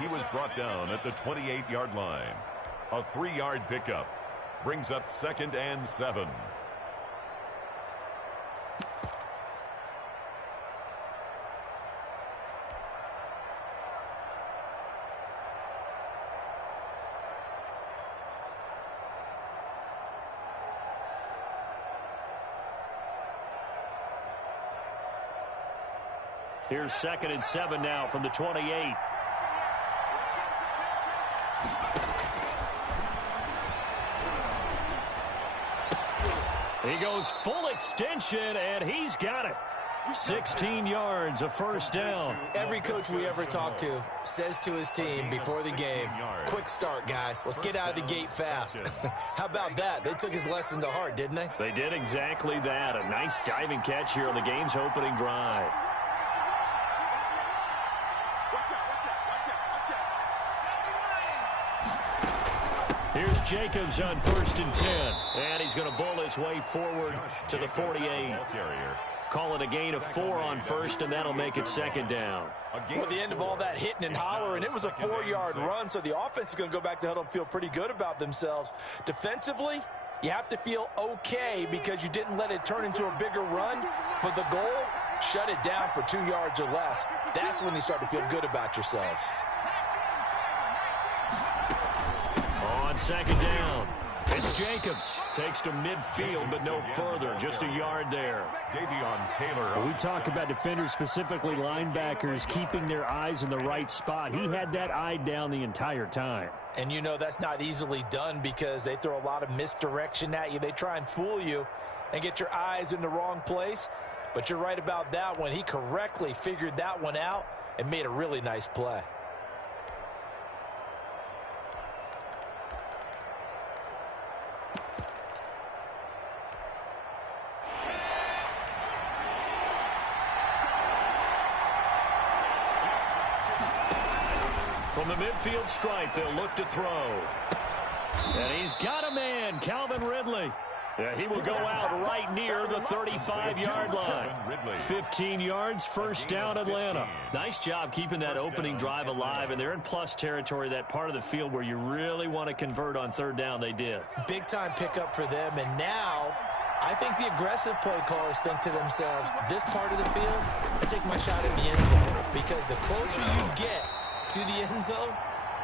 He was brought down at the 28-yard line. A 3-yard pickup brings up 2nd and 7. Here's 2nd and 7 now from the 28. He goes full extension, and he's got it. 16 yards, a first down. Every coach we ever talk to says to his team before the game, quick start, guys. Let's get out of the gate fast. How about that? They took his lesson to heart, didn't they? They did exactly that. A nice diving catch here on the game's opening drive. Here's Jacobs on 1st and 10. And he's going to bull his way forward to the 48. Call it a gain of 4 on 1st, and that'll make it 2nd down. Well, the end of all that hitting and hollering, it was a 4-yard run, so the offense is going to go back to huddle and feel pretty good about themselves. Defensively, you have to feel okay because you didn't let it turn into a bigger run, but the goal, shut it down for 2 yards or less. That's when you start to feel good about yourselves. On 2nd down, it's Jacobs. Takes to midfield, but no further. Just a yard there. Davion Taylor. We talk about defenders, specifically linebackers, keeping their eyes in the right spot. He had that eye down the entire time. And you know that's not easily done because they throw a lot of misdirection at you. They try and fool you and get your eyes in the wrong place. But you're right about that one. He correctly figured that one out and made a really nice play. From the midfield stripe, they'll look to throw. And he's got a man, Calvin Ridley. Yeah, he will go out right near the 35-yard line. 15 yards, first down, Atlanta. Nice job keeping that opening drive alive, and they're in plus territory, that part of the field where you really want to convert on 3rd down. They did. Big-time pickup for them, and now I think the aggressive play callers think to themselves, this part of the field, I take my shot in the end zone, because the closer you get to the end zone,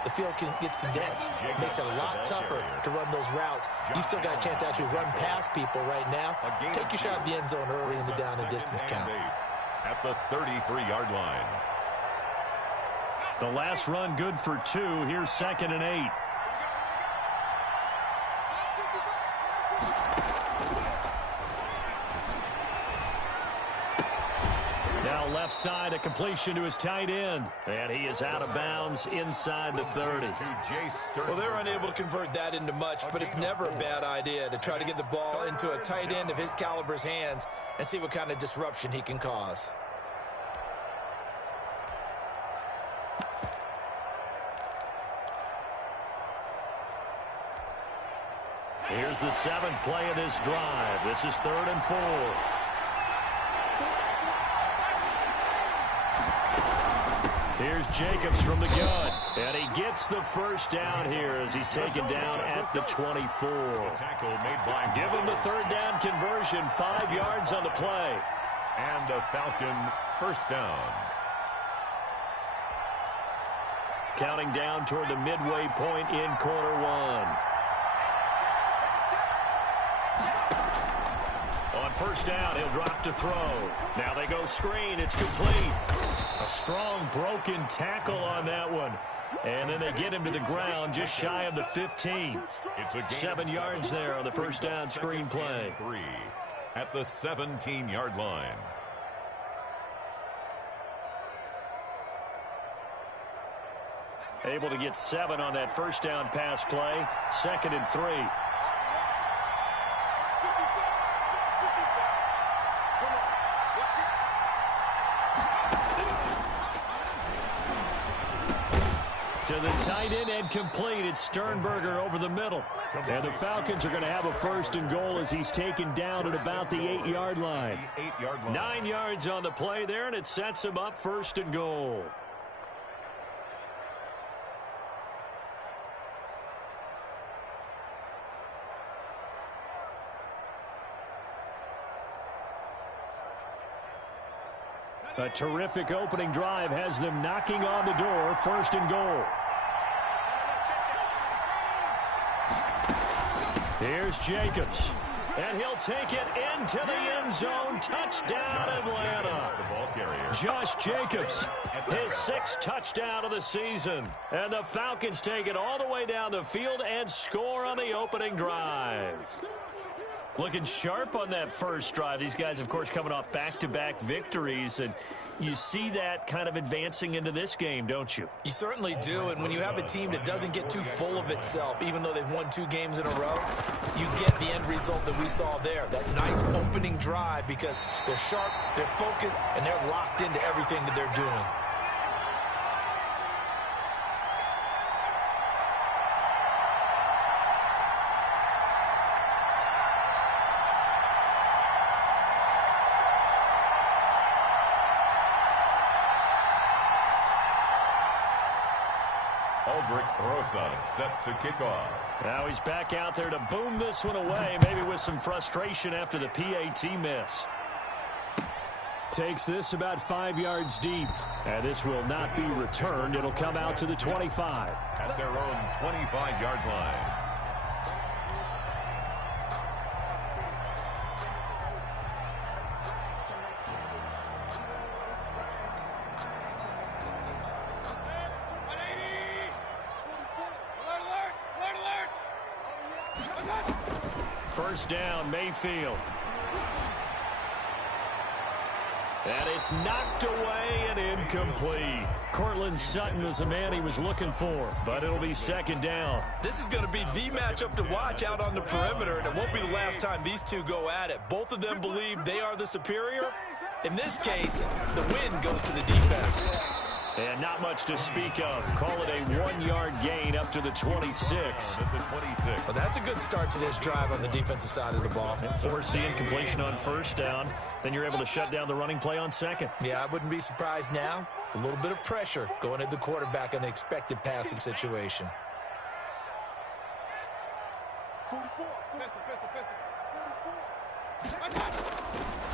the field gets condensed. It makes it a lot tougher to run those routes. You still got a chance to actually run past people right now. Take your shot at the end zone early in the down and distance count. At the 33-yard line. The last run good for 2. Here's 2nd and 8. Now left side, a completion to his tight end. And he is out of bounds inside the 30. Well, they're unable to convert that into much, but it's never a bad idea to try to get the ball into a tight end of his caliber's hands and see what kind of disruption he can cause. Here's the 7th play of this drive. This is 3rd and 4. Here's Jacobs from the gun. And he gets the first down here as he's taken down at the 24. Give him the 3rd down conversion. 5 yards on the play. And a Falcon first down. Counting down toward the midway point in quarter 1. On 1st down, he'll drop to throw. Now they go screen. It's complete. A strong broken tackle on that one. And then they get him to the ground just shy of the 15. 7 yards there on the first down screen play. 3 at the 17-yard line. Able to get 7 on that first down pass play. 2nd and 3. To the tight end and complete. It's Sternberger over the middle. And the Falcons are going to have a 1st and goal as he's taken down at about the 8-yard line. 9 yards on the play there, and it sets him up 1st and goal. A terrific opening drive has them knocking on the door, 1st and goal. Here's Jacobs. And he'll take it into the end zone. Touchdown, Atlanta. Josh Jacobs, his 6th touchdown of the season. And the Falcons take it all the way down the field and score on the opening drive. Looking sharp on that first drive. These guys, of course, coming off back-to-back victories, and you see that kind of advancing into this game, don't you? You certainly do, and when you have a team that doesn't get too full of itself, even though they've won 2 games in a row, you get the end result that we saw there, that nice opening drive, because they're sharp, they're focused, and they're locked into everything that they're doing. Set to kick off. Now he's back out there to boom this one away, maybe with some frustration after the PAT miss. Takes this about 5 yards deep, and this will not be returned. It'll come out to the 25. At their own 25-yard line. First down, Mayfield. And it's knocked away and incomplete. Cortland Sutton was the man he was looking for, but it'll be 2nd down. This is going to be the matchup to watch out on the perimeter, and it won't be the last time these two go at it. Both of them believe they are the superior. In this case, the win goes to the defense. And not much to speak of. Call it a 1-yard gain up to the 26. Well, that's a good start to this drive on the defensive side of the ball. Forcing completion on 1st down. Then you're able to shut down the running play on 2nd. Yeah, I wouldn't be surprised now. A little bit of pressure going at the quarterback in an expected passing situation.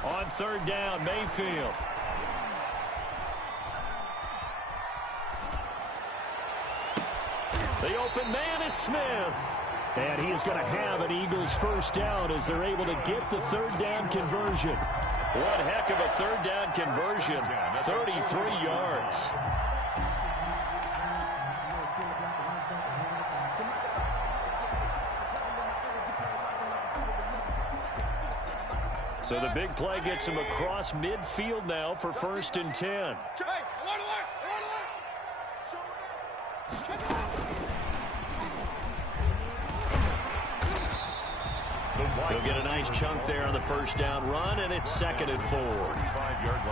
On 3rd down, Mayfield. The open man is Smith. And he is going to have an Eagles 1st down as they're able to get the 3rd down conversion. One heck of a 3rd down conversion. 33 yards. So the big play gets him across midfield now for 1st and 10. He'll get a nice chunk there on the 1st down run, and it's 2nd and 4.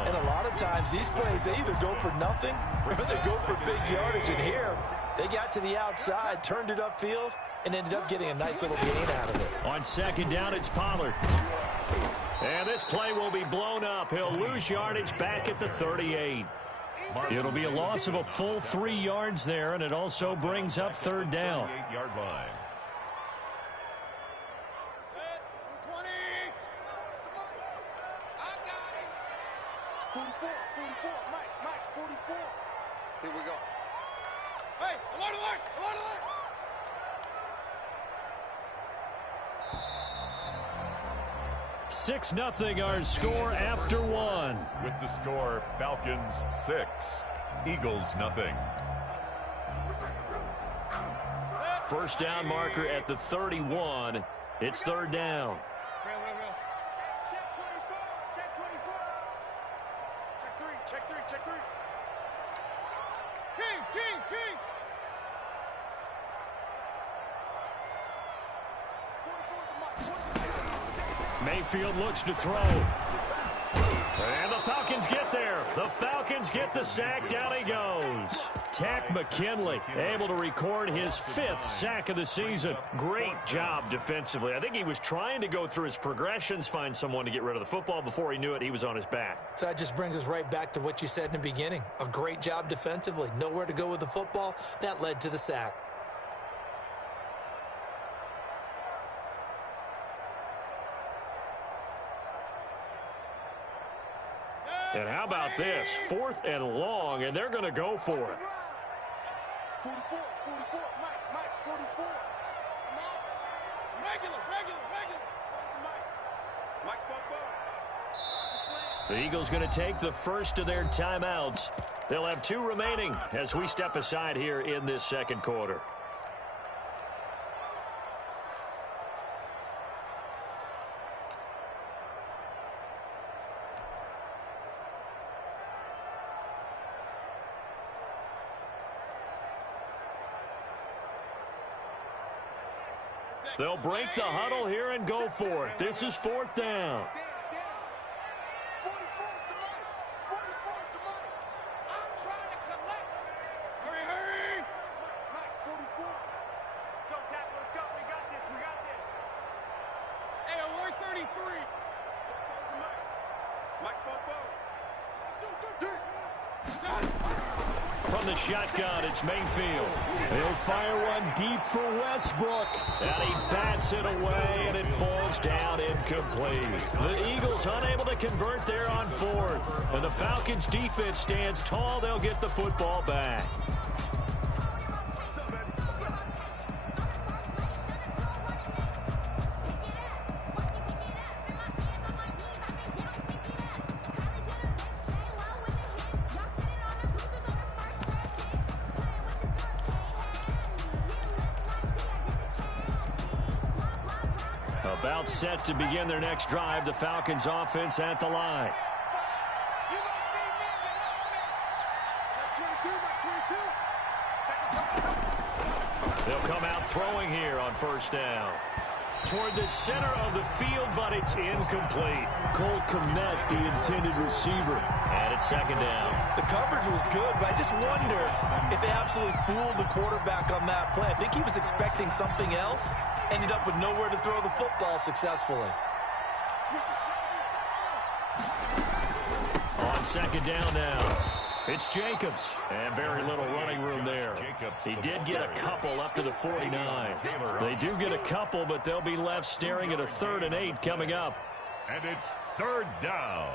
And a lot of times these plays, they either go for nothing or they go for big yardage. And here, they got to the outside, turned it upfield, and ended up getting a nice little gain out of it. On 2nd down, it's Pollard. And this play will be blown up. He'll lose yardage back at the 38. It'll be a loss of a full 3 yards there, and it also brings up 3rd down. 8-yard line. Here we go. Hey, alert, alert, alert, alert. 6-0 our score after 1. With the score, Falcons 6, Eagles 0. 1st down marker at the 31. It's 3rd down. Check 24, check 24. Check 3, check 3. King. Mayfield looks to throw. And the Falcons get there. The Falcons get the sack. Down he goes. Tack McKinley able to record his 5th sack of the season. Great job defensively. I think he was trying to go through his progressions, find someone to get rid of the football. Before he knew it, he was on his back. So that just brings us right back to what you said in the beginning. A great job defensively. Nowhere to go with the football. That led to the sack. And how about this? 4th and long, and they're going to go for it. 44, Mike, 44. Regular. Mike's The Eagles going to take the first of their timeouts. They'll have 2 remaining as we step aside here in this second quarter. They'll break the huddle here and go for it. This is 4th down. From the shotgun, it's Mayfield. He'll fire one deep for Westbrook. And he bats it away, and it falls down incomplete. The Eagles unable to convert there on 4th. And the Falcons' defense stands tall. They'll get the football back. About set to begin their next drive. The Falcons offense at the line. They'll come out throwing here on 1st down. Toward the center of the field, but it's incomplete. Cole Kmet, the intended receiver. And it's 2nd down. The coverage was good, but I just wonder if they absolutely fooled the quarterback on that play. I think he was expecting something else. Ended up with nowhere to throw the football successfully. On 2nd down now, it's Jacobs. And very little running room there. He did get a couple up to the 49. They do get a couple, but they'll be left staring at a 3rd and 8 coming up. And it's 3rd down.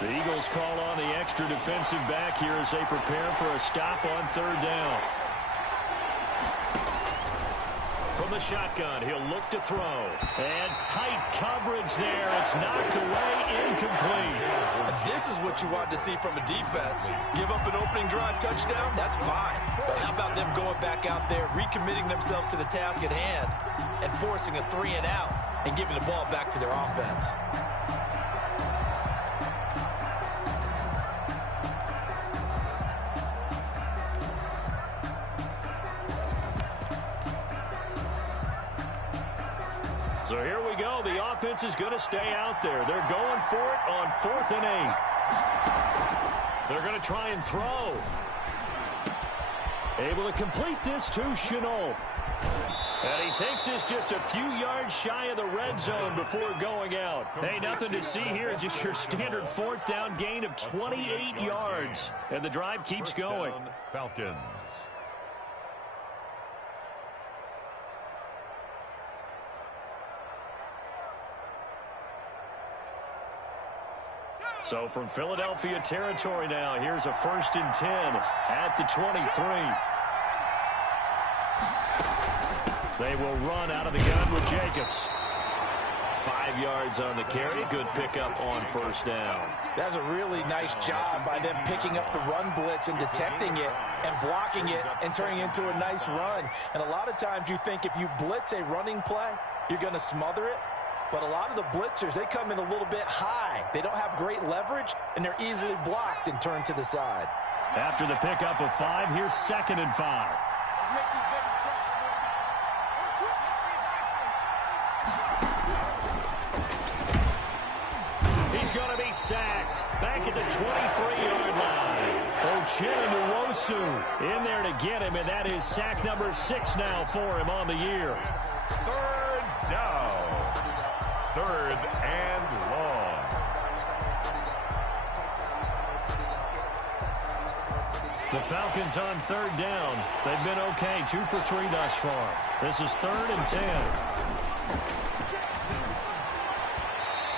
The Eagles call on the extra defensive back here as they prepare for a stop on 3rd down. From the shotgun, he'll look to throw. And tight coverage there. It's knocked away, incomplete. And this is what you want to see from a defense. Give up an opening drive touchdown, that's fine. But how about them going back out there, recommitting themselves to the task at hand, and forcing a 3 and out, and giving the ball back to their offense. So here we go. The offense is going to stay out there. They're going for it on 4th and 8. They're going to try and throw. Able to complete this to Chenault. And he takes this just a few yards shy of the red zone before going out. Hey, nothing to see here. Just your standard 4th down gain of 28 yards. And the drive keeps going. Falcons. So from Philadelphia territory now, here's a 1st and 10 at the 23. They will run out of the gun with Jacobs. 5 yards on the carry. Good pickup on 1st down. That's a really nice job by them picking up the run blitz and detecting it and blocking it and turning it into a nice run. And a lot of times you think if you blitz a running play, you're going to smother it. But a lot of the blitzers, they come in a little bit high. They don't have great leverage, and they're easily blocked and turned to the side. After the pickup of 5, here's 2nd and 5. He's going to be sacked. Back at the 23-yard line. Uchenna-Nwosu in there to get him, and that is sack number 6 now for him on the year. 3rd down. 3rd and long. The Falcons on third down. They've been okay, 2 for 3 thus far. This is 3rd and 10.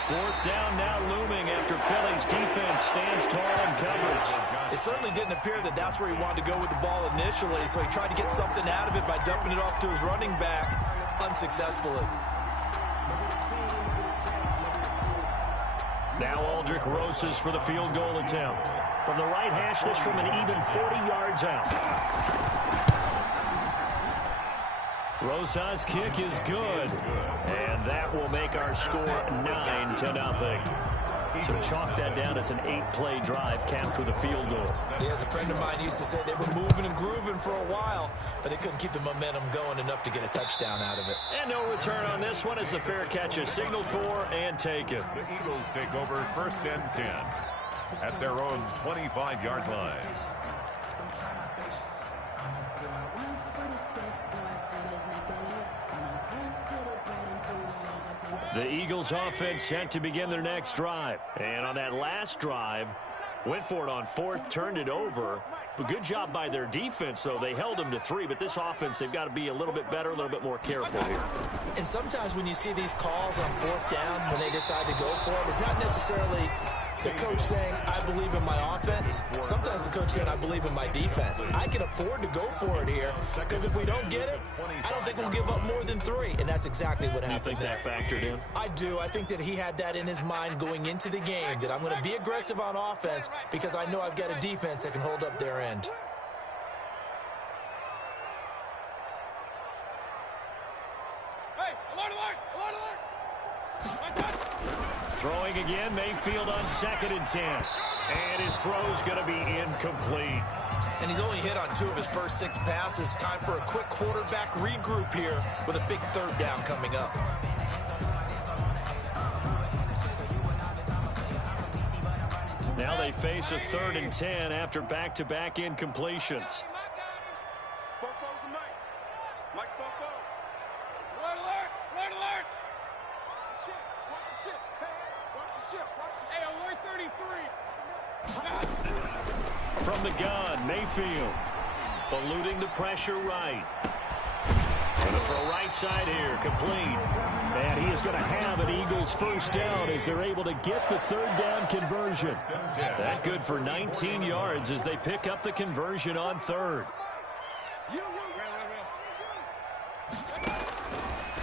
4th down now looming after Philly's defense stands tall in coverage. It certainly didn't appear that that's where he wanted to go with the ball initially, so he tried to get something out of it by dumping it off to his running back unsuccessfully. Now Aldrick Rosas for the field goal attempt. From the right hash, this from an even 40 yards out. Rosas' kick is good. And that will make our score 9-0. So chalk that down as an 8-play drive capped with a field goal. Yeah, as a friend of mine used to say, they were moving and grooving for a while, but they couldn't keep the momentum going enough to get a touchdown out of it. And no return on this one as the fair catch is signaled for and taken. The Eagles take over 1st and 10 at their own 25-yard line. The Eagles offense set to begin their next drive. And on that last drive, went for it on 4th, turned it over. But good job by their defense, though. They held them to 3, but this offense, they've got to be a little bit better, a little bit more careful here. And sometimes when you see these calls on 4th down, when they decide to go for it, it's not necessarily the coach saying, I believe in my offense. Sometimes the coach saying, I believe in my defense. I can afford to go for it here, because if we don't get it, I don't think we'll give up more than 3. And that's exactly what happened. You think that factored in? I do. I think that he had that in his mind going into the game, that I'm going to be aggressive on offense because I know I've got a defense that can hold up their end. Hey, alert, alert, alert, alert. Throwing again, Mayfield on 2nd and 10. And his throw's going to be incomplete. And he's only hit on 2 of his first 6 passes. Time for a quick quarterback regroup here with a big 3rd down coming up. Now they face a 3rd and 10 after back-to-back incompletions. Alert, alert, alert, alert. Shit, watch the ship. Hey, watch the ship, watch the ship. Hey, alert 33. From the gun, Mayfield eluding the pressure right. Going to throw right side here, complete. And he is going to have an Eagles 1st down as they're able to get the 3rd down conversion. That good for 19 yards as they pick up the conversion on 3rd.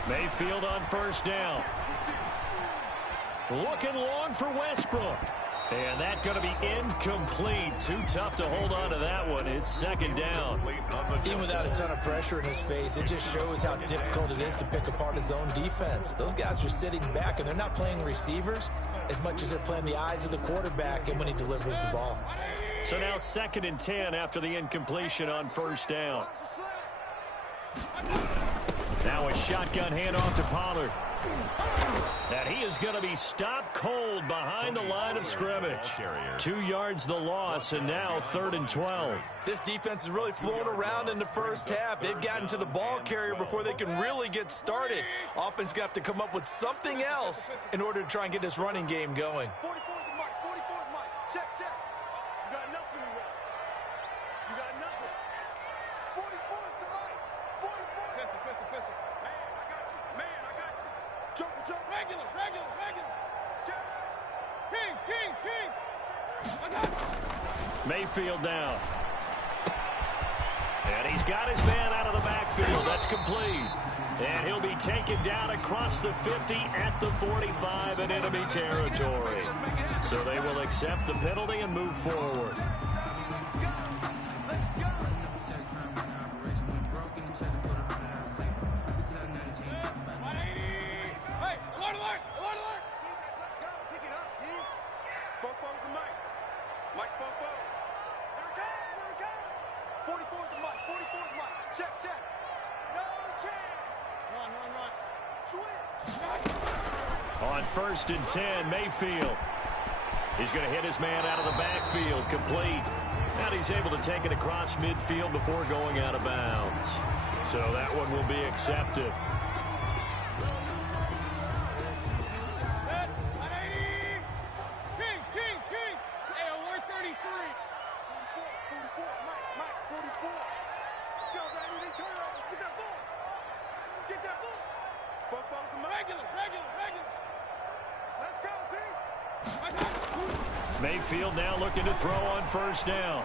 Mayfield on 1st down. Looking long for Westbrook. And that's going to be incomplete. Too tough to hold on to that one. It's 2nd down. Even without a ton of pressure in his face, it just shows how difficult it is to pick apart his own defense. Those guys are sitting back, and they're not playing receivers as much as they're playing the eyes of the quarterback and when he delivers the ball. So now 2nd and 10 after the incompletion on 1st down. Now a shotgun handoff to Pollard. And he is going to be stopped cold behind the line of scrimmage. 2 yards the loss, and now 3rd and 12. This defense is really flown around in the first half. They've gotten to the ball carrier before they can really get started. Offense got to come up with something else in order to try and get this running game going. 44 is the mic, 44 is the mic. Check, check. You got nothing to run. You got nothing. 44 is the mic. 44. Pistol. Man, I got you. Jump. Regular. Check. Kings. I got you. Mayfield down. And he's got his man out of the backfield. That's complete. And he'll be taken down across the 50 at the 45 in enemy territory. So they will accept the penalty and move forward. Hey, alert. Let's go. Pick it up, team. Fofo's the mic. Mike's Fofo. Here we go. 44 is the mic. 44 is the mic. Check. No chance. Run. Switch. On 1st and 10, Mayfield. He's going to hit his man out of the backfield, complete. Now he's able to take it across midfield before going out of bounds. So that one will be accepted. King. Hey, alert 33. 44, Mike. Mayfield now looking to throw on first down.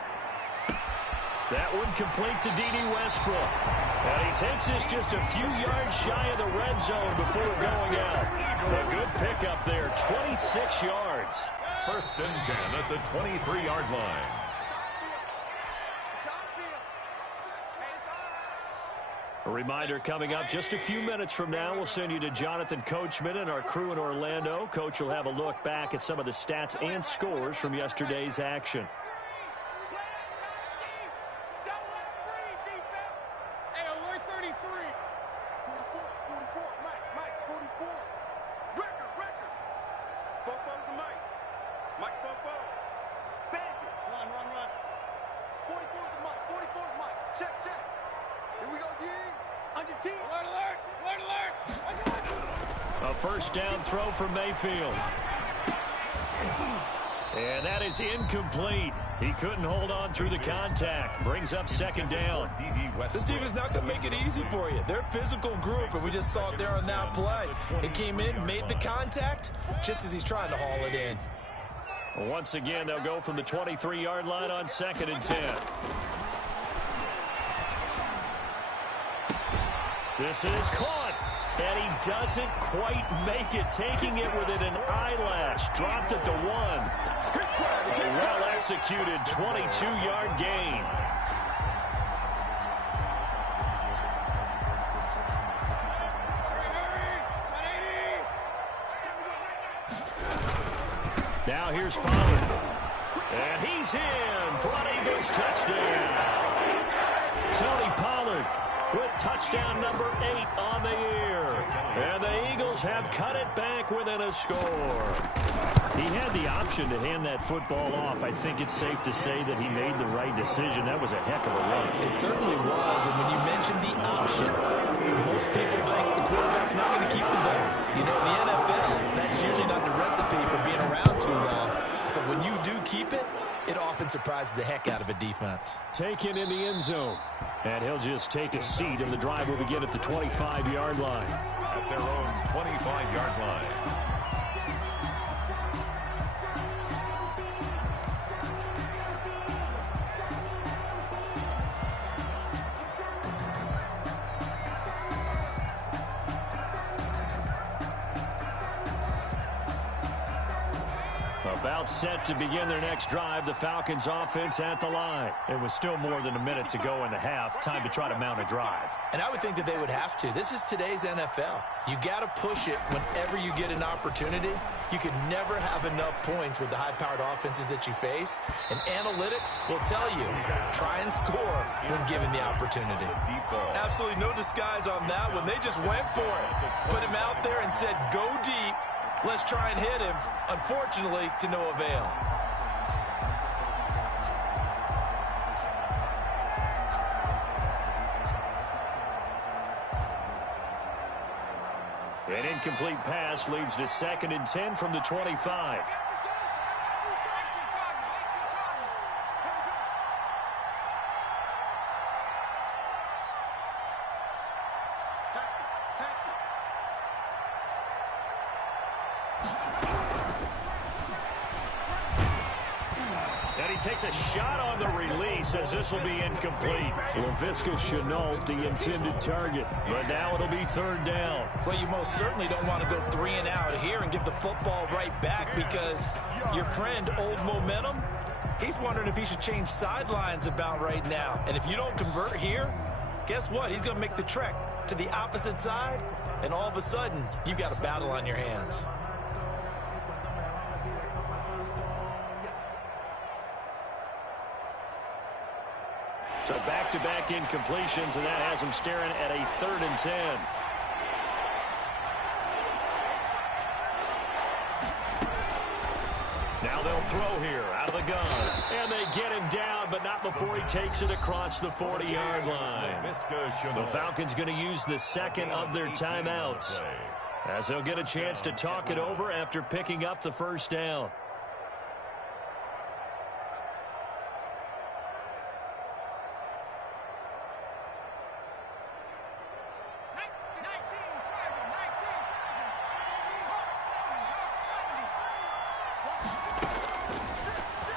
That one complete to D.D. Westbrook. And he takes this just a few yards shy of the red zone before going out. A good pickup there, 26 yards. First and 10 at the 23-yard line. A reminder coming up just a few minutes from now, we'll send you to Jonathan Coachman and our crew in Orlando. Coach will have a look back at some of the stats and scores from yesterday's action. A first down throw for Mayfield. And that is incomplete. He couldn't hold on through the contact. Brings up second down. This defense not going to make it easy for you. They're a physical group, and we just saw it there on that play. It came in, made the contact, just as he's trying to haul it in. Once again, they'll go from the 23-yard line on second and 10. This is caught, and he doesn't quite make it, taking it within an eyelash. Dropped it to 1. A well-executed 22-yard gain. Now here's Pollard. And he's in for an Eagles touchdown. Tony Pollard with touchdown number 8 on the year. And the Eagles have cut it back within a score. He had the option to hand that football off. I think it's safe to say that he made the right decision. That was a heck of a run. It certainly was. And when you mentioned the option, most people think the quarterback's not going to keep the ball. You know, in the NFL, that's usually not the recipe for being around too long. So when you do keep it, it often surprises the heck out of a defense. Taken in the end zone. And he'll just take a seat, and the drive will begin at the 25-yard line. At their own 25-yard line. About set to begin their next drive, the Falcons offense at the line. It was still more than a minute to go in the half. Time to try to mount a drive. And I would think that they would have to. This is today's NFL. You got to push it whenever you get an opportunity. You can never have enough points with the high-powered offenses that you face. And analytics will tell you, try and score when given the opportunity. Absolutely no disguise on that one. They just went for it. Put him out there and said, go deep. Let's try and hit him. Unfortunately, to no avail. An incomplete pass leads to second and 10 from the 25. Takes a shot on the release as this will be incomplete. Laviska Shenault, the intended target, but now it'll be third down. Well, you most certainly don't want to go 3 and out here and give the football right back because your friend, Old Momentum, he's wondering if he should change sidelines about right now. And if you don't convert here, guess what? He's going to make the trek to the opposite side, and all of a sudden, you've got a battle on your hands. So back-to-back incompletions, and that has them staring at a 3rd and 10. Now they'll throw here out of the gun. And they get him down, but not before he takes it across the 40-yard line. The Falcons going to use the second of their timeouts, as they'll get a chance to talk it over after picking up the first down.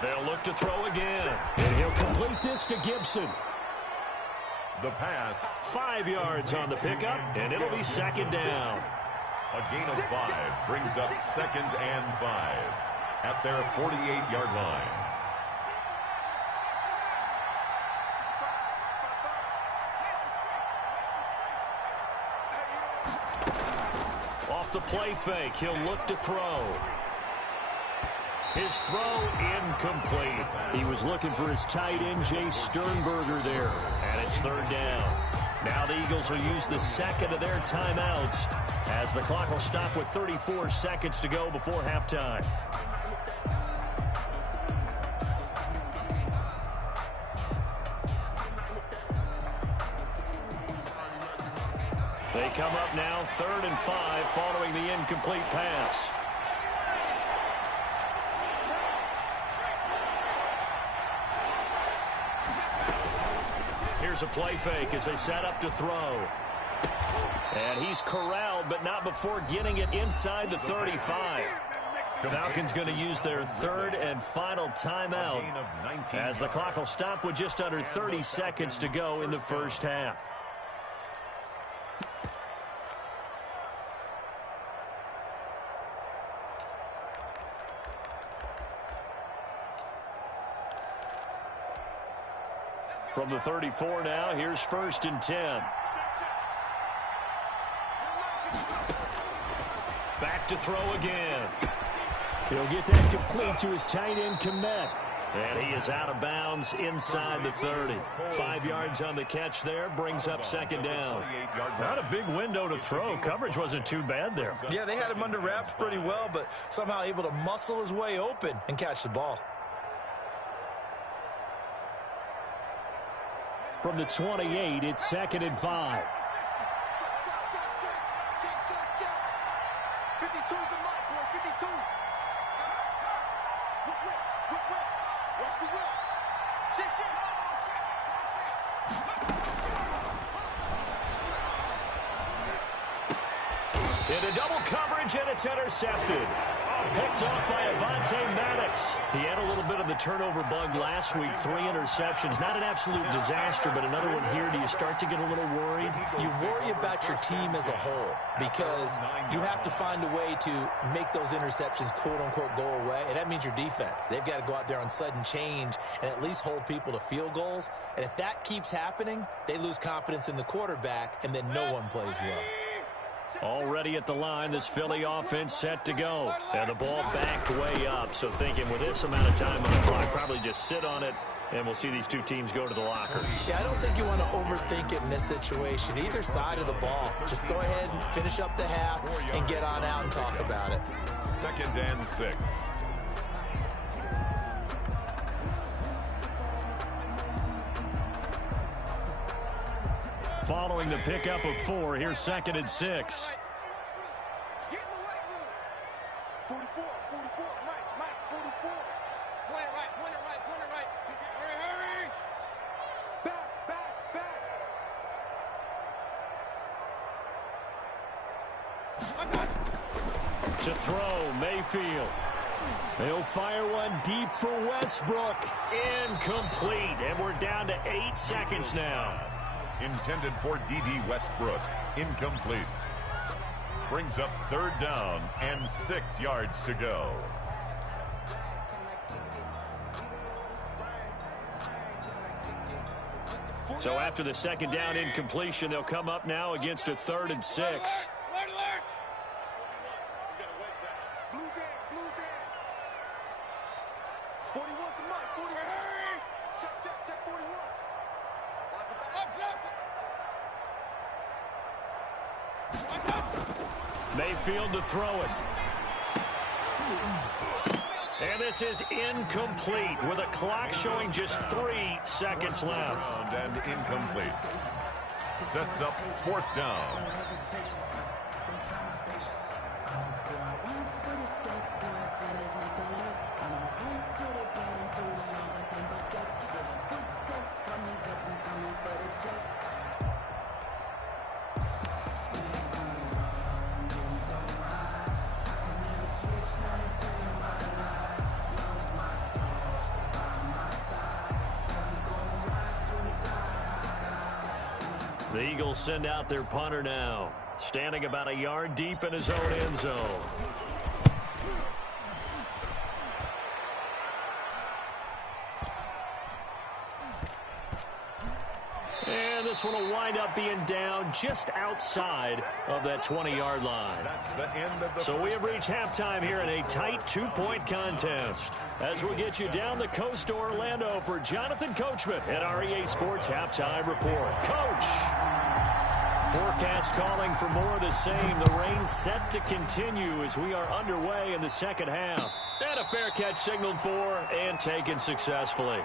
They'll look to throw again. And he'll complete this to Gibson. The pass. 5 yards on the pickup, and it'll be second down. A gain of 5 brings up 2nd and 5 at their 48-yard line. Off the play fake, he'll look to throw. His throw incomplete. He was looking for his tight end, Jay Sternberger there. And it's 3rd down. Now the Eagles will use the second of their timeouts as the clock will stop with 34 seconds to go before halftime. They come up now 3rd and 5 following the incomplete pass. Here's a play fake as they set up to throw. And he's corralled, but not before getting it inside the 35. Falcons going to use their 3rd and final timeout as the clock will stop with just under 30 seconds to go in the first half. From the 34 now, here's 1st and 10. Back to throw again. He'll get that complete to his tight end, Komet. And he is out of bounds inside the 30. 5 yards on the catch there, brings up 2nd down. Not a big window to throw. Coverage wasn't too bad there. Yeah, they had him under wraps pretty well, but somehow able to muscle his way open and catch the ball. From the 28, it's 2nd and 5. Into double coverage, and it's intercepted. Picked off by Avonte Maddox. He had a little bit of the turnover bug last week. 3 interceptions. Not an absolute disaster, but another one here. Do you start to get a little worried? You worry about your team as a whole because you have to find a way to make those interceptions, quote-unquote, go away, and that means your defense. They've got to go out there on sudden change and at least hold people to field goals. And if that keeps happening, they lose confidence in the quarterback, and then no one plays well. Already at the line, this Philly offense set to go. And the ball backed way up. So thinking with this amount of time on the clock, probably just sit on it, and we'll see these two teams go to the lockers. Yeah, I don't think you want to overthink it in this situation. Either side of the ball. Just go ahead and finish up the half and get on out and talk about it. 2nd and 6. Following the pickup of 4, here's 2nd and 6. Get in the weight room. 44, Mike, 44. Point it right. Hurry. Back. To throw, Mayfield. They'll fire one deep for Westbrook. Incomplete, and we're down to 8 seconds now. Intended for D.D. Westbrook. Incomplete. Brings up 3rd down and 6 yards to go. So after the 2nd down incompletion, they'll come up now against a 3rd and 6. Blue game. 41 to Mike. 40. Hurry. Check 41. Watch the back. Mayfield to throw it. And this is incomplete with a clock showing just 3 seconds left. And incomplete. Sets up 4th down. The Eagles send out their punter now, standing about a yard deep in his own end zone. And this one will wind up being down just outside of that 20-yard line. That's the end of the So we have reached halftime here in a tight 2-point contest. As we'll get you down the coast to Orlando for Jonathan Coachman at our EA Sports Halftime Report. Coach! Forecast calling for more of the same. The rain set to continue as we are underway in the second half. And a fair catch signaled for and taken successfully.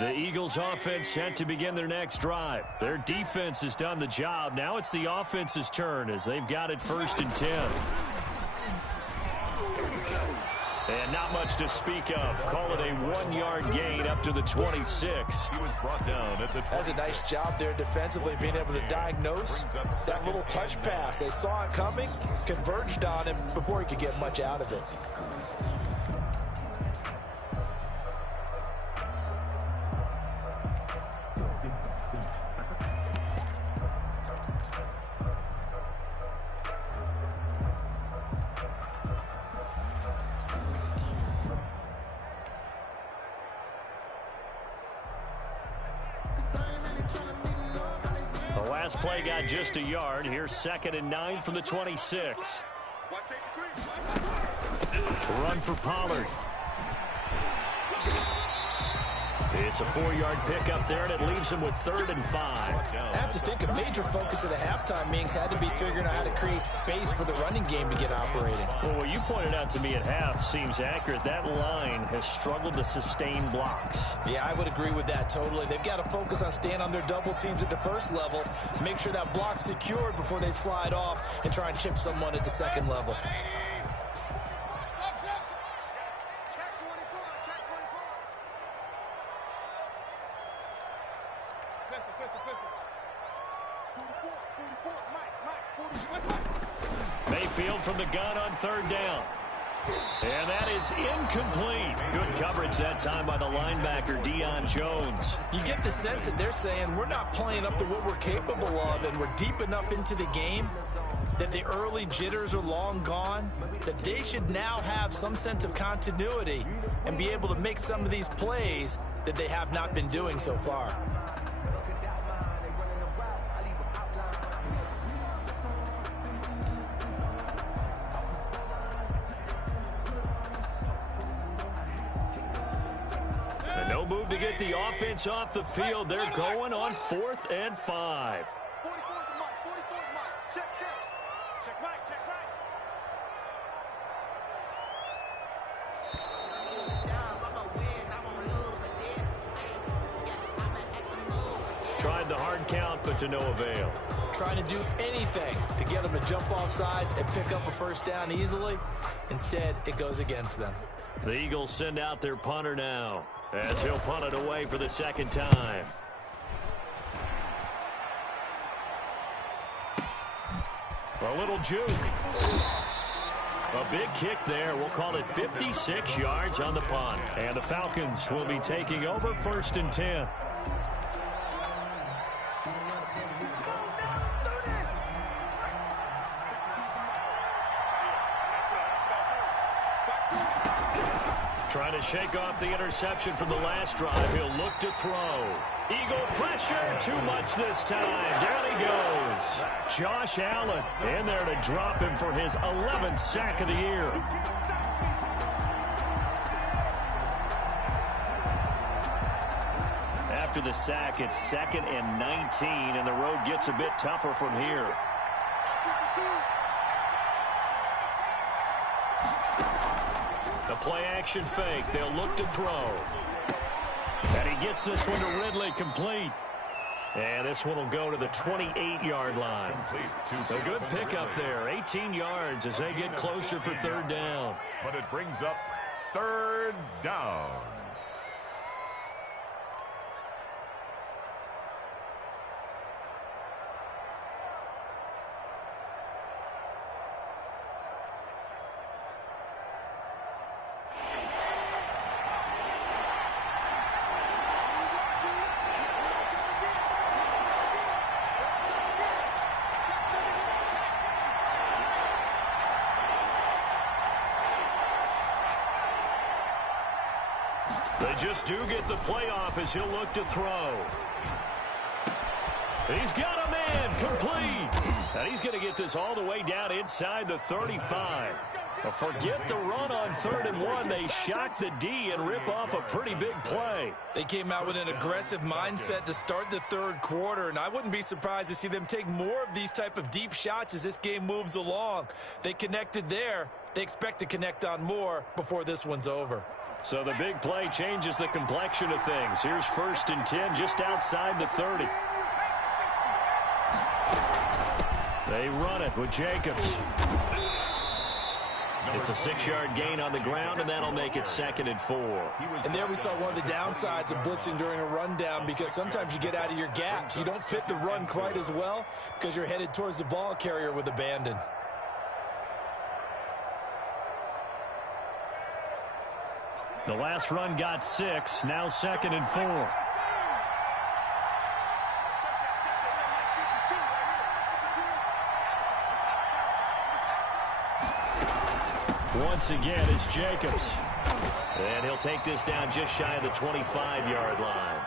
The Eagles offense set to begin their next drive. Their defense has done the job. Now it's the offense's turn as they've got it 1st and 10. And not much to speak of. Call it a 1-yard gain up to the 26. He was brought down at the 26. That's a nice job there defensively, being able to diagnose that little touch pass. They saw it coming, converged on him before he could get much out of it. The last play got just a yard. Here's 2nd and 9 from the 26. Run for Pollard. It's a 4-yard pickup there, and it leaves him with 3rd and 5. I have to think a major focus of the halftime meetings had to be figuring out how to create space for the running game to get operating. Well, what you pointed out to me at half seems accurate. That line has struggled to sustain blocks. Yeah, I would agree with that totally. They've got to focus on staying on their double teams at the first level, make sure that block's secured before they slide off and try and chip someone at the second level. Mayfield from the gun on 3rd down. And that is incomplete. Good coverage that time by the linebacker, Deion Jones. You get the sense that they're saying we're not playing up to what we're capable of, and we're deep enough into the game that the early jitters are long gone, that they should now have some sense of continuity and be able to make some of these plays that they have not been doing so far. No move to get the offense off the field. They're going on 4th and 5. 44 to Mike. 44 to Mike. Check, check. Check right, check right. Tried the hard count, but to no avail. Trying to do anything to get them to jump off sides and pick up a 1st down easily. Instead, it goes against them. The Eagles send out their punter now as he'll punt it away for the 2nd time. A little juke. A big kick there. We'll call it 56 yards on the punt. And the Falcons will be taking over 1st and 10. Trying to shake off the interception from the last drive. He'll look to throw. Eagle pressure. Too much this time. Down he goes. Josh Allen in there to drop him for his 11th sack of the year. After the sack, it's 2nd and 19, and the road gets a bit tougher from here. The play-action fake. They'll look to throw. And he gets this one to Ridley, complete. And this one will go to the 28-yard line. A good pickup there. 18 yards as they get closer for third down. But it brings up third down. They just do get the playoff as he'll look to throw. He's got a man, complete. And he's going to get this all the way down inside the 35. Forget the run on 3rd and 1. They shock the D and rip off a pretty big play. They came out with an aggressive mindset to start the third quarter, and I wouldn't be surprised to see them take more of these type of deep shots as this game moves along. They connected there. They expect to connect on more before this one's over. So the big play changes the complexion of things. Here's 1st and 10 just outside the 30. They run it with Jacobs. It's a 6-yard gain on the ground, and that'll make it 2nd and 4. And there we saw one of the downsides of blitzing during a rundown, because sometimes you get out of your gaps. You don't fit the run quite as well because you're headed towards the ball carrier with abandon. The last run got 6, now 2nd and 4. Once again, it's Jacobs. And he'll take this down just shy of the 25-yard line.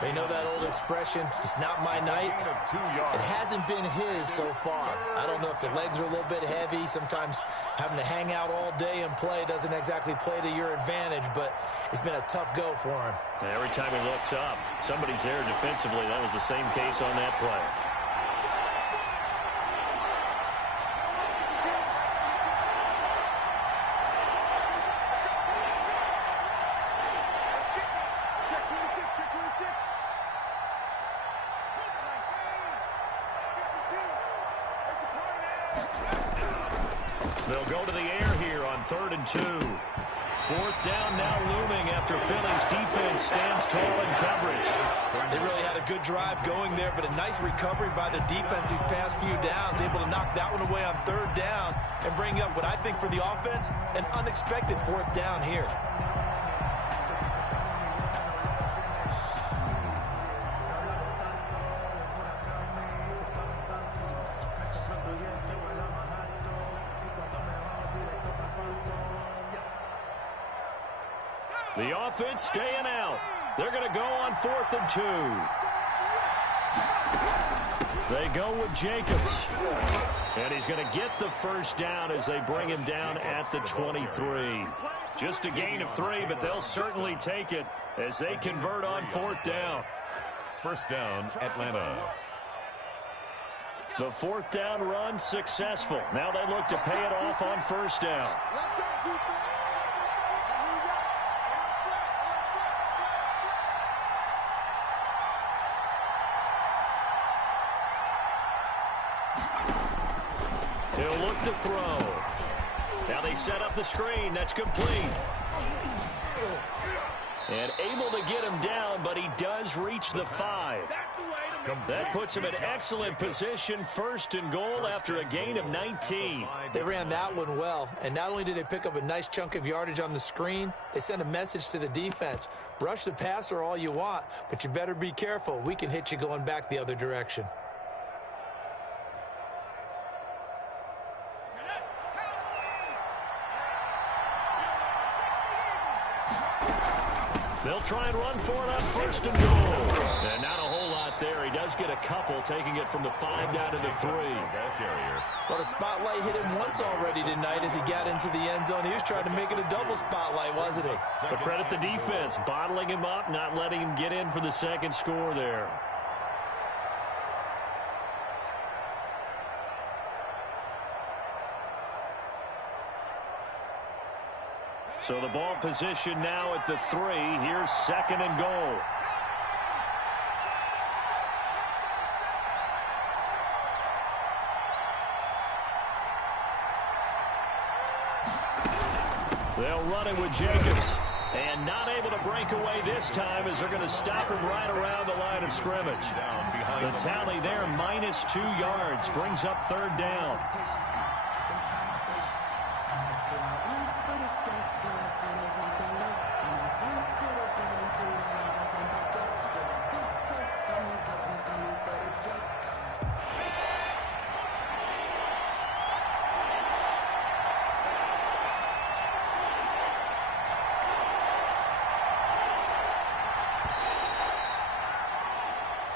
They know that old expression, it's not my night. It hasn't been his so far. I don't know if the legs are a little bit heavy. Sometimes having to hang out all day and play doesn't exactly play to your advantage, but it's been a tough go for him. Every time he looks up, somebody's there defensively. That was the same case on that play. They'll go to the air here on 3rd and 2. 4th down now looming after Philly's defense stands tall in coverage. They really had a good drive going there, but a nice recovery by the defense these past few downs, able to knock that one away on 3rd down and bring up what I think for the offense, an unexpected 4th down here. The offense staying out. They're going to go on 4th and 2. They go with Jacobs. And he's going to get the first down as they bring him down at the 23. Just a gain of 3, but they'll certainly take it as they convert on 4th down. 1st down, Atlanta. The 4th down run successful. Now they look to pay it off on 1st down. He'll look to throw. Now they set up the screen. That's complete. And able to get him down, but he does reach the 5. That puts him in excellent position, 1st and goal after a gain of 19. They ran that one well, and not only did they pick up a nice chunk of yardage on the screen, they sent a message to the defense. Rush the passer all you want, but you better be careful. We can hit you going back the other direction. They'll try and run for it on 1st and goal. And not a whole lot there. He does get a couple, taking it from the 5 down to the 3. Well, the spotlight hit him once already tonight as he got into the end zone. He was trying to make it a double spotlight, wasn't he? But credit the defense, bottling him up, not letting him get in for the 2nd score there. So the ball position now at the 3. Here's 2nd and goal. They'll run it with Jacobs. And not able to break away this time as they're going to stop him right around the line of scrimmage. The tally there, -2 yards, brings up 3rd down.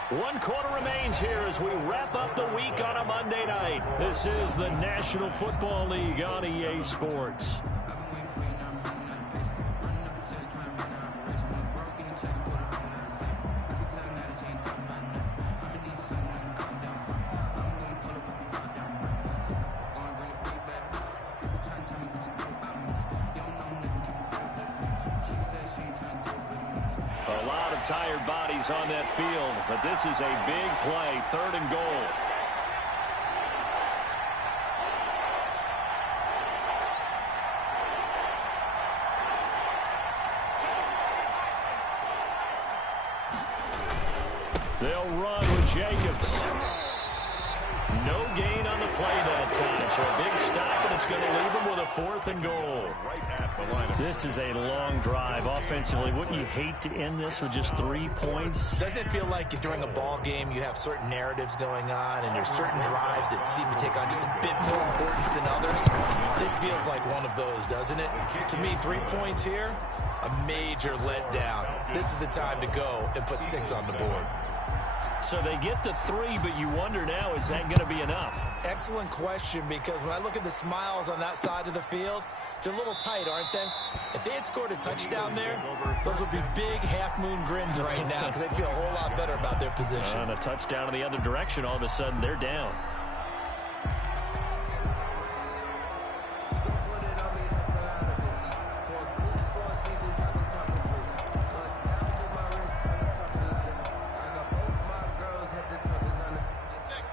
One quarter remains here as we wrap up the week on a Monday night. This is the National Football League on EA Sports. Tired bodies on that field, but this is a big play, 3rd and goal. They'll run with Jacobs. No gain on the play that time, so a big stop, and it's going to leave them with a 4th and goal. This is a long drive offensively. Wouldn't you hate to end this with just 3 points? Doesn't it feel like during a ball game you have certain narratives going on and there's certain drives that seem to take on just a bit more importance than others? This feels like one of those, doesn't it? To me, 3 points here, a major letdown. This is the time to go and put 6 on the board. So they get the 3, but you wonder now, is that going to be enough? Excellent question, because when I look at the smiles on that side of the field, they're a little tight, aren't they? If they had scored a touchdown there, those would be big half-moon grins right now because they'd feel a whole lot better about their position. And a touchdown in the other direction, all of a sudden they're down.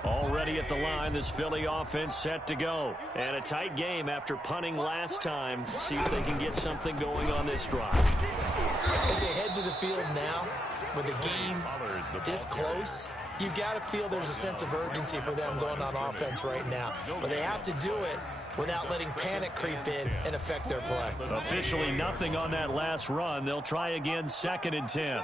Already at the line, this Philly offense set to go. And a tight game after punting last time. See if they can get something going on this drive. As they head to the field now, with the game this close, you've got to feel there's a sense of urgency for them going on offense right now. But they have to do it without letting panic creep in and affect their play. Officially nothing on that last run. They'll try again, 2nd and 10.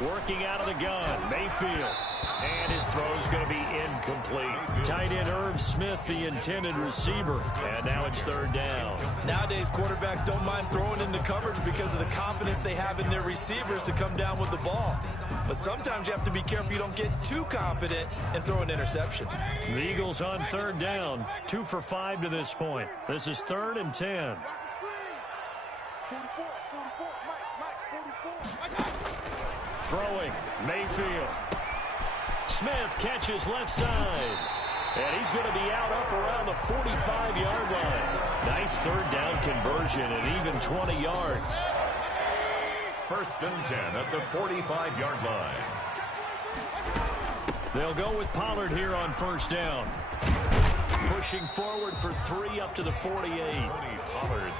Working out of the gun, Mayfield. And his throw's going to be incomplete. Tight end Irv Smith, the intended receiver. And now it's 3rd down. Nowadays, quarterbacks don't mind throwing into coverage because of the confidence they have in their receivers to come down with the ball. But sometimes you have to be careful you don't get too confident and throw an interception. The Eagles on 3rd down. 2 for 5 to this point. This is 3rd and 10. Throwing, Mayfield. Smith catches left side. And he's going to be out up around the 45-yard line. Nice 3rd down conversion and even 20 yards. 1st and 10 at the 45-yard line. They'll go with Pollard here on 1st down. Pushing forward for 3 up to the 48.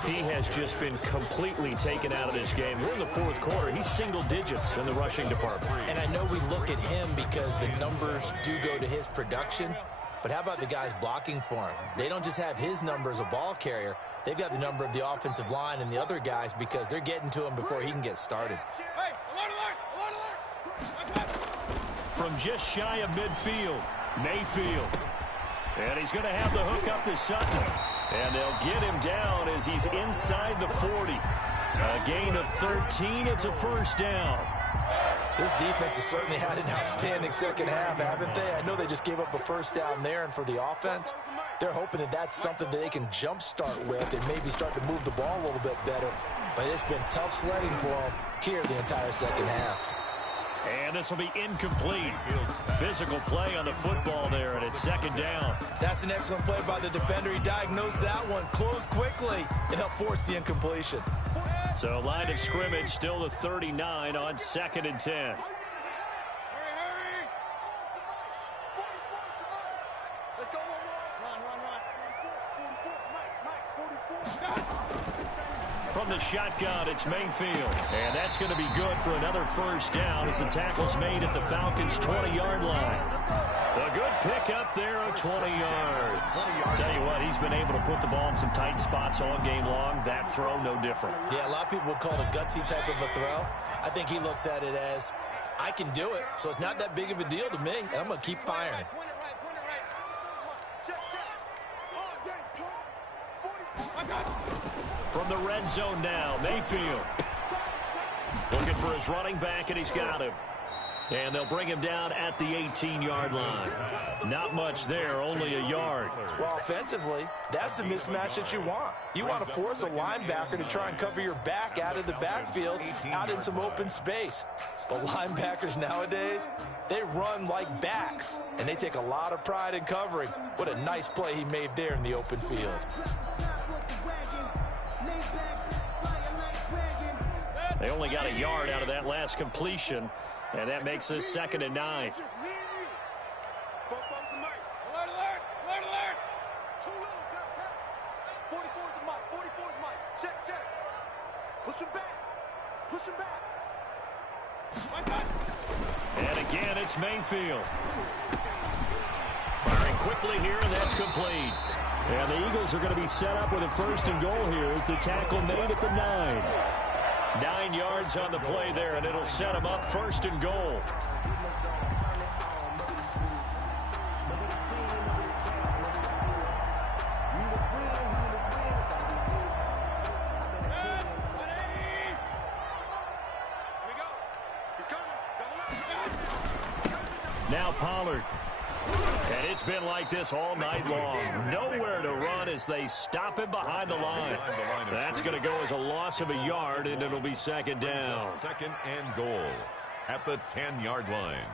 He has just been completely taken out of this game. We're in the 4th quarter. He's single digits in the rushing department. And I know we look at him because the numbers do go to his production. But how about the guys blocking for him? They don't just have his number as a ball carrier. They've got the number of the offensive line and the other guys because they're getting to him before he can get started. From just shy of midfield, Mayfield. And he's going to have the hook up to Sutton. And they'll get him down as he's inside the 40. A gain of 13. It's a 1st down. This defense has certainly had an outstanding second half, haven't they? I know they just gave up a 1st down there, and for the offense, They're hoping that that's something that they can jumpstart with and maybe start to move the ball a little bit better. But it's been tough sledding for them here the entire second half. And this will be incomplete. Physical play on the football there, and it's second down. That's an excellent play by the defender. He diagnosed that one, closed quickly, and helped force the incompletion. So line of scrimmage still the 39 on 2nd and 10. From the shotgun, it's Mayfield. And that's going to be good for another first down as the tackle's made at the Falcons' 20-yard line. A good pick up there of 20 yards. Tell you what, he's been able to put the ball in some tight spots all game long. That throw, no different. Yeah, a lot of people would call it a gutsy type of a throw. I think he looks at it as, I can do it, so it's not that big of a deal to me, and I'm going to keep firing. From the red zone now, Mayfield. Looking for his running back, and he's got him. And they'll bring him down at the 18-yard line. Not much there, only a yard. Well, offensively, that's the mismatch that you want. You want to force a linebacker to try and cover your back out of the backfield, out in some open space. But linebackers nowadays, they run like backs, and they take a lot of pride in covering. What a nice play he made there in the open field. They only got a yard out of that last completion, and that makes this 2nd and 9. And again, it's Mayfield. Firing quickly here, and that's complete. And the Eagles are going to be set up with a 1st and goal here as the tackle made at the 9. 9 yards on the play there, and it'll set them up 1st and goal. Now Pollard. And it's been like this all night long. Nowhere to run as they stop him behind the line. That's going to go as a loss of a yard, and it'll be 2nd down. 2nd and goal at the 10-yard line.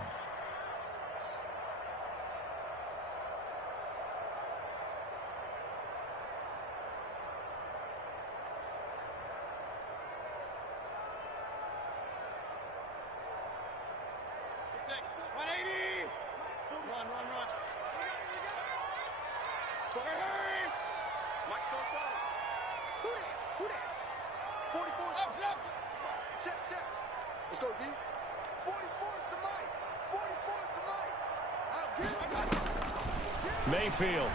Mayfield.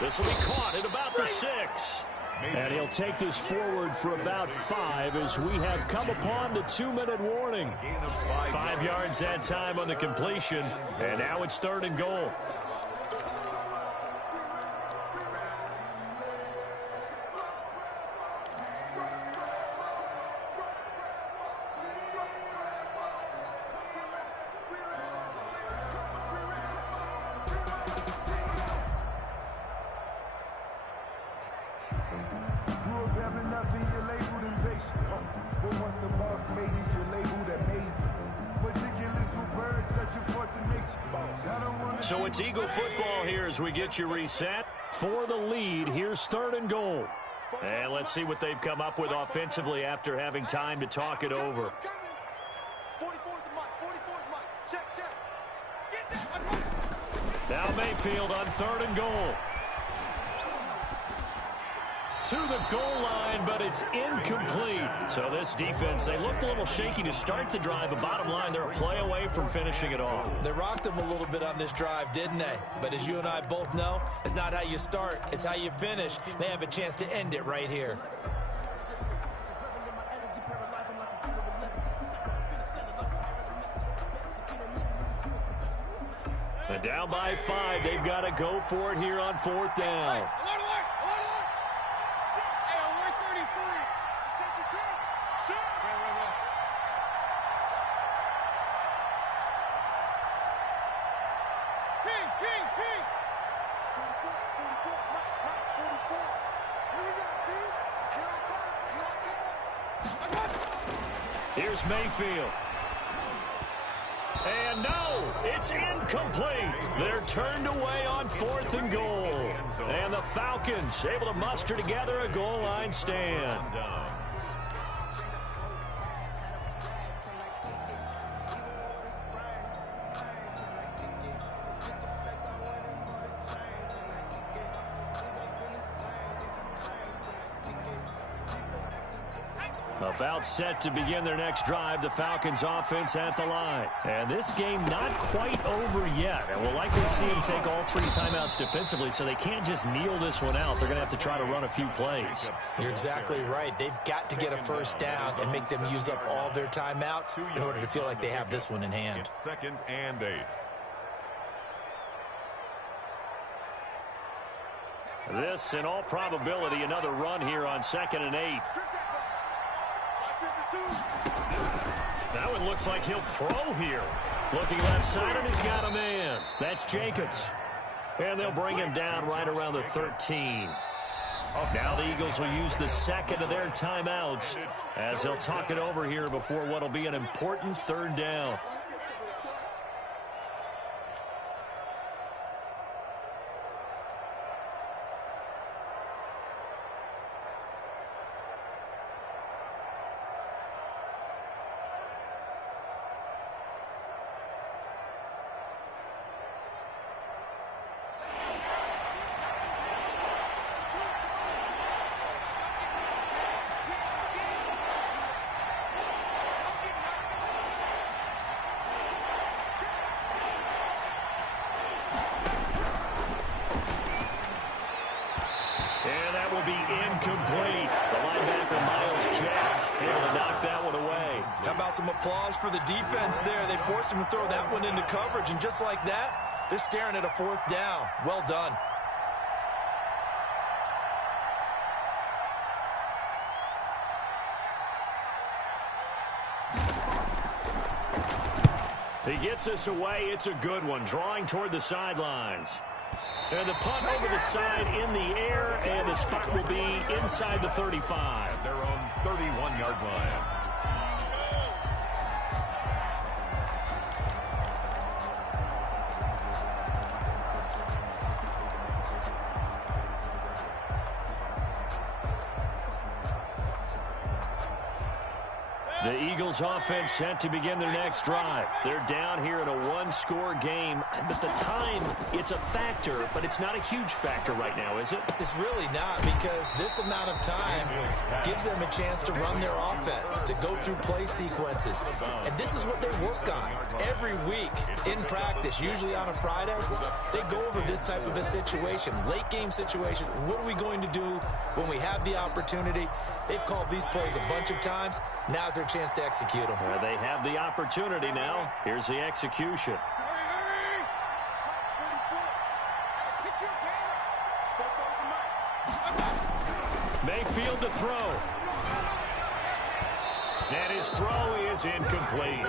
This will be caught at about the 6. And he'll take this forward for about 5 as we have come upon the 2-minute warning. 5 yards that time on the completion, and now it's 3rd and goal. So it's Eagle football here as we get you reset. For the lead, here's 3rd and goal. And let's see what they've come up with offensively after having time to talk it over. Now Mayfield on 3rd and goal. To the goal line, but it's incomplete. So this defense, they looked a little shaky to start the drive, but bottom line, they're a play away from finishing it off. They rocked them a little bit on this drive, didn't they? But as you and I both know, it's not how you start, it's how you finish. They have a chance to end it right here. And down by 5, they've got to go for it here on 4th down. Here's Mayfield. And no, it's incomplete. They're turned away on 4th and goal. And the Falcons able to muster together a goal line stand. About set to begin their next drive, the Falcons offense at the line. And this game not quite over yet. And we'll likely see them take all 3 timeouts defensively, so they can't just kneel this one out. They're going to have to try to run a few plays. You're exactly right. They've got to get a first down and make them use up all their timeouts in order to feel like they have this one in hand. It's 2nd and 8. This, in all probability, another run here on 2nd and 8. Now it looks like he'll throw here. Looking left side, and he's got a man. That's Jacobs. And they'll bring him down right around the 13. Now the Eagles will use the 2nd of their timeouts as they'll talk it over here before what will be an important 3rd down. Some applause for the defense there. They forced him to throw that one into coverage, and just like that, they're staring at a 4th down. Well done. He gets us away. It's a good one, drawing toward the sidelines. And the punt over the side in the air, and the spot will be inside the 35. Their own 31-yard line. The Eagles offense set to begin their next drive. They're down here in a 1-score game. But the time, it's a factor, but it's not a huge factor right now, is it? It's really not, because this amount of time gives them a chance to run their offense, to go through play sequences. And this is what they work on every week in practice, usually on a Friday. They go over this type of a situation, late game situation. What are we going to do when we have the opportunity? They've called these plays a bunch of times. Now's their chance to execute them. They have the opportunity now. Here's the execution. Mayfield to throw. And his throw is incomplete.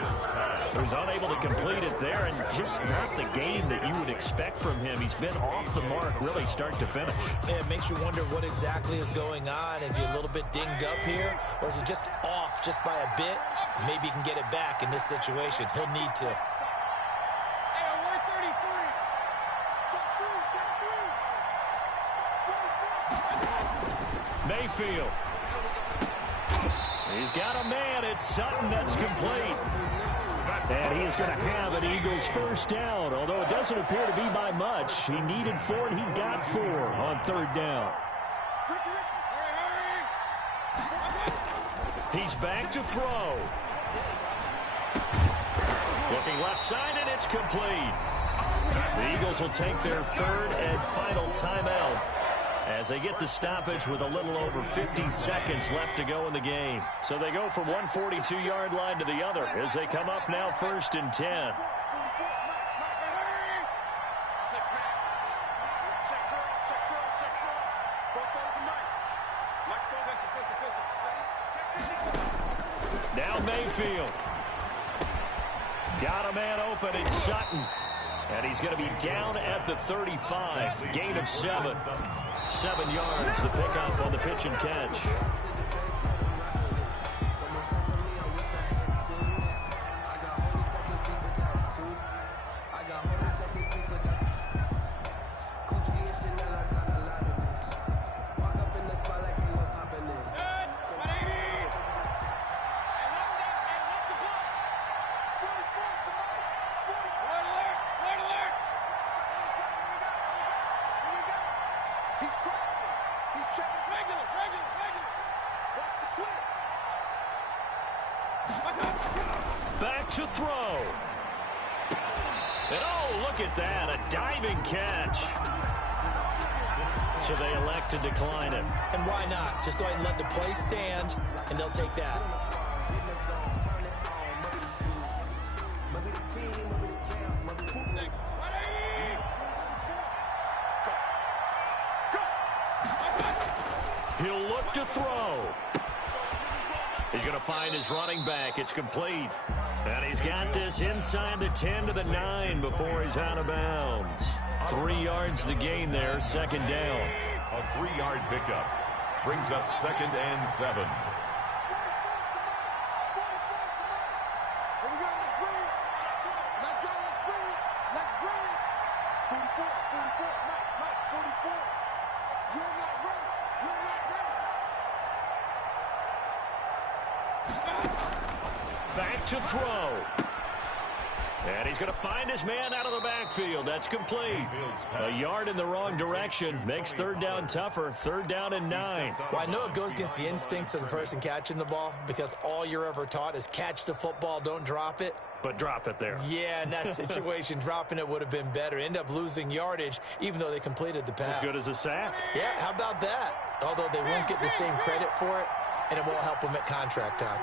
So he's unable to complete it there, and just not the game that you would expect from him. He's been off the mark really start to finish. It makes you wonder what exactly is going on. Is he a little bit dinged up here, or is he just off just by a bit? Maybe he can get it back in this situation. He'll need to. Mayfield. He's got a man. It's Sutton. That's complete. And he is going to have an Eagles first down, although it doesn't appear to be by much. He needed 4, and he got 4 on 3rd down. He's back to throw. Looking left side, and it's complete. The Eagles will take their 3rd and final timeout as they get the stoppage with a little over 50 seconds left to go in the game. So they go from one 42-yard line to the other as they come up now 1st and 10. Now Mayfield. Got a man open. It's Sutton. And he's going to be down at the 35. Gain of 7. 7 yards, the pickup on the pitch and catch. He's checking. Regular. Watch the twins. Back to throw. And oh, look at that, a diving catch. So they elect to decline it. And why not? Just go ahead and let the play stand, and they'll take that. He'll look to throw. He's going to find his running back. It's complete. And he's got this inside the 10 to the 9 before he's out of bounds. 3 yards to gain there, second down. A 3-yard pickup brings up 2nd and 7. Back to throw. And he's going to find his man out of the backfield. That's complete. A yard in the wrong direction makes third down tougher. 3rd down and 9. Well, I know it goes against the instincts of the person catching the ball because all you're ever taught is catch the football, don't drop it. But drop it there. Yeah, in that situation, dropping it would have been better. End up losing yardage, even though they completed the pass. As good as a sack. Yeah, how about that? Although they won't get the same credit for it, and it won't help them at contract time.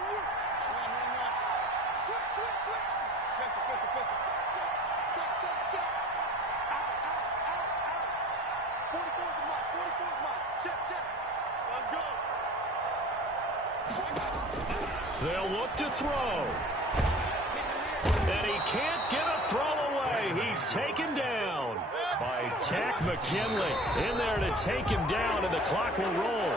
They'll look to throw. And he can't get a throw away. He's taken down by Tack McKinley. In there to take him down, and the clock will roll.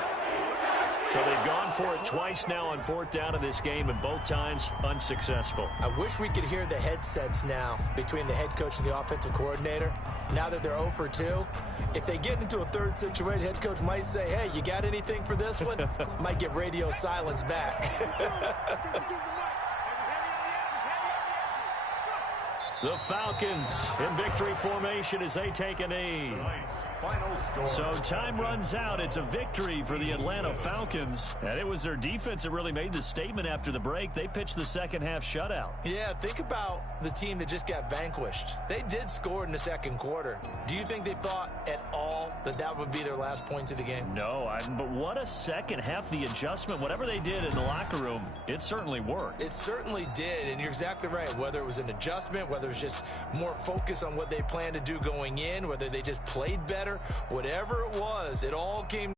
So they've gone for it twice now on 4th down in this game, and both times unsuccessful. I wish we could hear the headsets now between the head coach and the offensive coordinator. Now that they're 0 for 2, if they get into a third situation, head coach might say, hey, you got anything for this one? Might get radio silence back. The Falcons in victory formation as they take a knee. So time runs out. It's a victory for the Atlanta Falcons. And it was their defense that really made the statement after the break. They pitched the second half shutout. Yeah, think about the team that just got vanquished. They did score in the second quarter. Do you think they thought at all that that would be their last points of the game? No, but what a second half. The adjustment, whatever they did in the locker room, it certainly worked. It certainly did, and you're exactly right. Whether it was an adjustment, whether it was just more focus on what they planned to do going in, whether they just played better, whatever it was, it all came